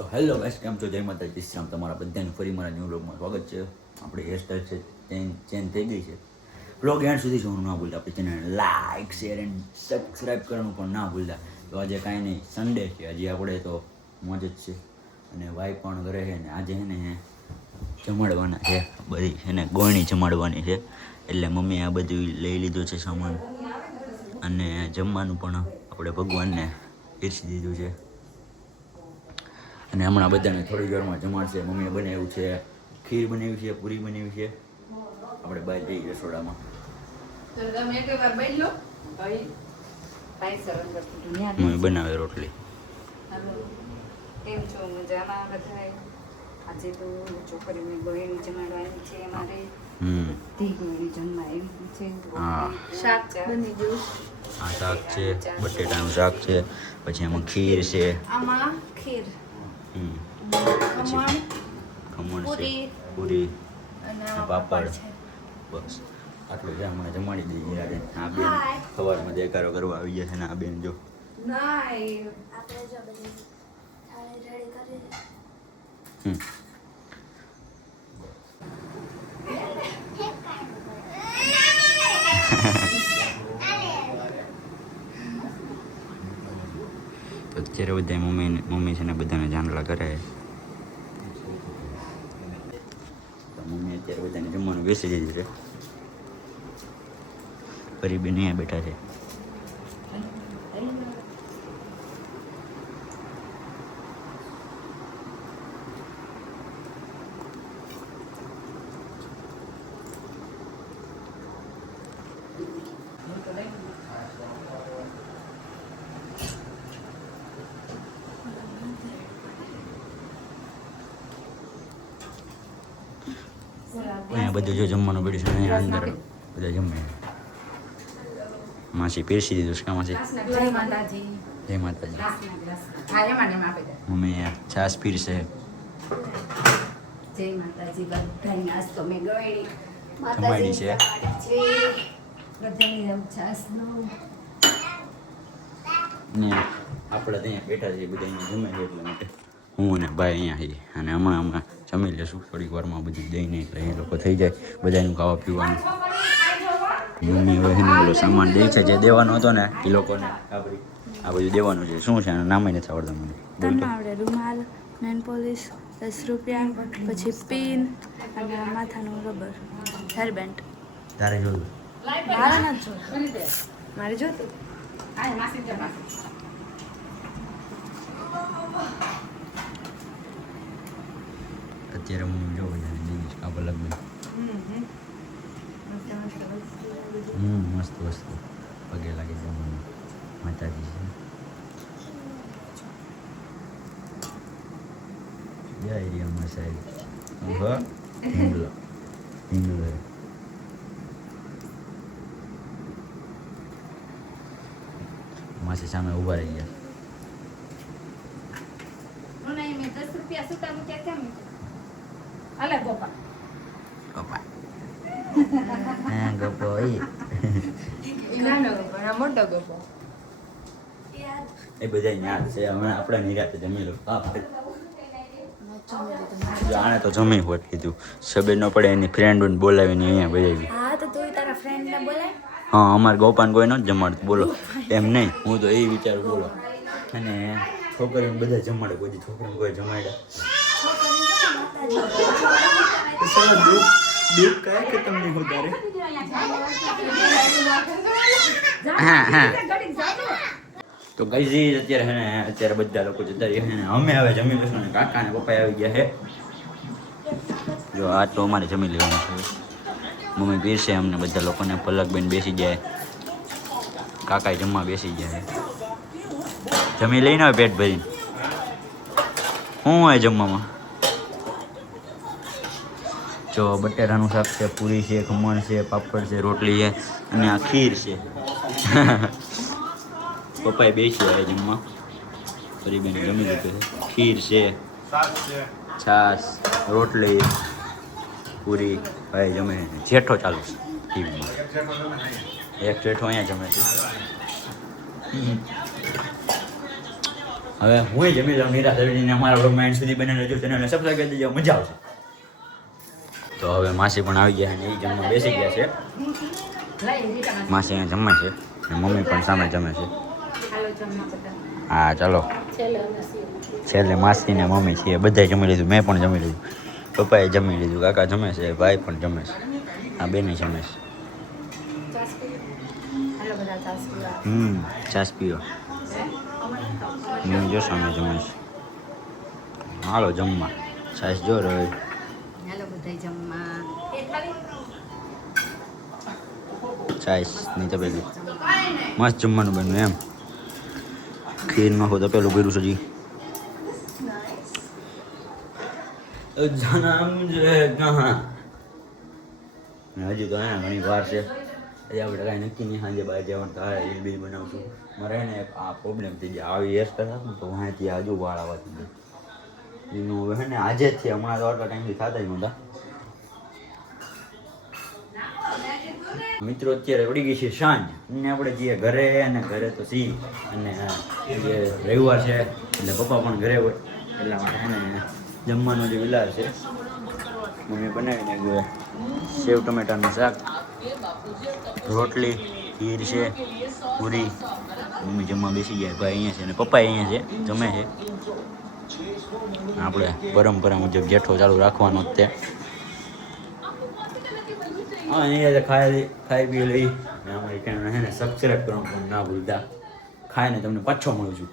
So hello guys, કેમ છો? જય માતાજી. શ્યામ તમારા બધાનું ફરી મારા ન્યૂ વ્લોગમાં સ્વાગત છે. આપણી હેરસ્ટાઈલ છે ચેન્જ થઈ ગઈ છે. વ્લોગ એન્ડ સુધી જોવાનું ના ભૂલતા, આપણી ચેનલને લાઇક શેર એન્ડ સબસ્ક્રાઈબ કરવાનું પણ ના ભૂલતા. તો આજે કાંઈ નહીં, સન્ડે છે, હજી આપણે તો મોજ જ છે અને વાઈ પણ ઘરે છે ને આજે છે ને જમાડવાના છે બધી છે ને ગોળણી જમાડવાની છે, એટલે મમ્મીએ આ બધું લઈ લીધું છે સામાન અને જમવાનું પણ આપણે ભગવાનને પીરસી દીધું છે અને હમણાં બધાને થોડી વારમાં જમાડશે. મમ્મીએ બનાવ્યું છે ખીર, બનાવી છે પૂરી, બનાવી છે. આપણે બહાર જઈએ રસોડામાં. મમ્મી બનાવે રોટલી. કેમ છો? મજામાં બધાય? આજે તો છોકરીઓને ગોળણી જમાડવાની છે અમારે. ગોળણી જમાડવાની છે. હા, શાક બની ગયું. આ શાક છે, બટેટાનું શાક છે, પછી એમાં ખીર છે. આમાં ખીર, ખમણ છે, પૂરી અને પાપડ. બસ આટલું છે. હમણાં જમાડી દઈએ. આ બેન સવારમાં દેખાડો કરવા આવી ગયા છે ને આ બેન જો તો અત્યારે બધા મમ્મી છે ને બધાને જાંડલા કરે. તો મમ્મી અત્યારે બધાને જમવાનું બેસી દીધું છે. ફરી બેન અહીંયા બેઠા છે. અહીંયા બધું જો જમવાનું પડ્યું છે. અહીંયા અંદર બધા જમે. માસી પીરસી દીધું છે. કા માસી? જય માતાજી. જય માતાજી. હા, એમાં આપી દે. મમ્મી છાશ પીરસે. જય માતાજી. બધાય નાસ્તો મેં ગળી જમાડી છે. બધાની છાસ દઉં ને આપણે ત્યાં બેઠા છીએ બધા અહીંયા જમે છે એટલા માટે હું અને ભાઈ અહીંયા છીએ અને હમણાં જમી લઈશું થોડીક વારમાં. બધું દઈને એટલે એ લોકો થઈ જાય બધાનું ખાવા પીવાનું. મમ્મી હવે એનો ઓલો સામાન દે છે જે દેવાનો હતો ને એ લોકોને. આ બધું દેવાનું છે. શું છે એનું નામ નથી આવડતું મને. તમને આવડે? રૂમાલ, નેલ પોલિશ, 10 રૂપિયા, પછી પિન અને માથાનું રબર, હેરબેન્ડ. તારે જોયું? મારે નથી જોતું. મારે જોતું. અત્યારે મમ્મી જો બધાને દીધી છે કાપડ લગ્ન. મસ્ત વસ્તુ પગે લાગે જમવાનું. માતાજી છે. જય રિયા સાહેબ. હિન્દુ માસી સામે ઊભા રહી ગયા. મેં 10 રૂપિયા સુતા મૂક્યા કેમ? હાલે ગોપા. ગપ્પા. હા ગપ્પો ઈ. નાનો ગોપો ના મોટો ગોપો. એ બધા યાદ છે. હમણાં આપણે નિરાતે જમી લો. આને તો જમી હોત કીધું. સબે ન પડે એની ફ્રેન્ડોને બોલાવીને અહીંયા બોલાવી. હા, તો તું તારા ફ્રેન્ડને બોલાય. હા, અમારે ગોપાને કોઈ નથી જમાડતું. બોલો એમ નહીં, હું તો એ વિચારું. બોલો અને છોકરીને બધા જમાડે, કોઈ છોકરીને કોઈ જમાડે. દુઃખ કાય કે તમને વધારે. તો ગઈઝી અત્યારે છે ને અત્યારે બધા લોકો જતા રહ્યા છે ને અમે હવે જમી લઈશું ને કાકા ને પપ્પા આવી ગયા છે. જો આ તો અમારે જમી લેવાનું છે. મમ્મી પીરસે અમને બધા લોકોને. પલકબેન બેસી જાય, કાકા જમવા બેસી ગયા છે. જમી લઈને આવે પેટ ભરીને. શું હોય જમવામાં? જો બટેટાનું શાક છે, પૂરી છે, ખમણ છે, પાપડ છે, રોટલી છે અને આ ખીર છે. પપ્પાએ બેસી આવે જમવા. ફરી બેન જમી લીધું છે. ખીર છે, છાશ, રોટલી, પૂરી. ભાઈ જમે. જેઠો ચાલુ છે ટીવીમાં. એક જેઠો અહીંયા જમે છે. હવે હું જમી લઉં નિરાશ રહીને અમારા બ્લોગમાં એન્ડ સુધી બને રહેજો, ચેનલને સબસ્ક્રાઈબ કરી દેજો, મજા આવશે. તો હવે માસી પણ આવી ગયા અને એ જમવા બેસી ગયા છે. માસી અહીંયા જમે છે અને મમ્મી પણ સામે જમે છે. હા ચાલો, છેલ્લે માસી ને મમ્મી છીએ, બધાએ જમી લીધું, મેં પણ જમી લીધું, પપ્પાએ જમી લીધું, કાકા જમે છે, ભાઈ પણ જમે છે, આ બેને જમે છે. છાશ પીવો. મેં જો સામે જમે છે. હાલો જમવા, છાશ જો રહે. હાલો બધા જમવા. છાશ ની તપેલી મસ્ત જમવાનું બન્યું એમ. ખીરમાં હોત પેલું કર્યું છે જી. જન્મ જે કહા હજી તો અહીંયા ઘણી વાર છે. હજી આપણે કાંઈ નક્કી નહીં, સાંજે બહાર જવાનું થાય, રીલ બીલ બનાવશું. મારે ને એક આ પ્રોબ્લેમ થઈ જાય, આવી હેરસ્ટાઈલ રાખું તો અહીંયાથી આજુ વાળ આવવાથી જાય એનું. હવે હે ને આજે જ છે, હમણાં તો આટલા ટાઈમથી થતા જ નહોતા. મિત્રો અત્યારે પડી ગઈ છે સાંજ અને આપણે જઈએ ઘરે, અને ઘરે તો સી અને જે રવિવાર છે એટલે પપ્પા પણ ઘરે હોય એટલા માટે હે ને જમવાનો જે વિલાર છે મમ્મી બનાવીને ગયો સેવ ટમેટાનું શાક, રોટલી, ખીર છે, પૂરી. મમ્મી જમવા બેસી ગયા, ભાઈ અહીંયા છે અને પપ્પા અહીંયા છે, જમે છે. આપણે પરંપરા મુજબ જેઠો ચાલુ રાખવાનો જ તે. હા અહીંયા ખાઈ પી લઈ. અમારી ચેનલ હે ને સબસ્ક્રાઈબ કરવાનું પણ ના ભૂલતા. ખાઈને તમને પાછો મળું છું.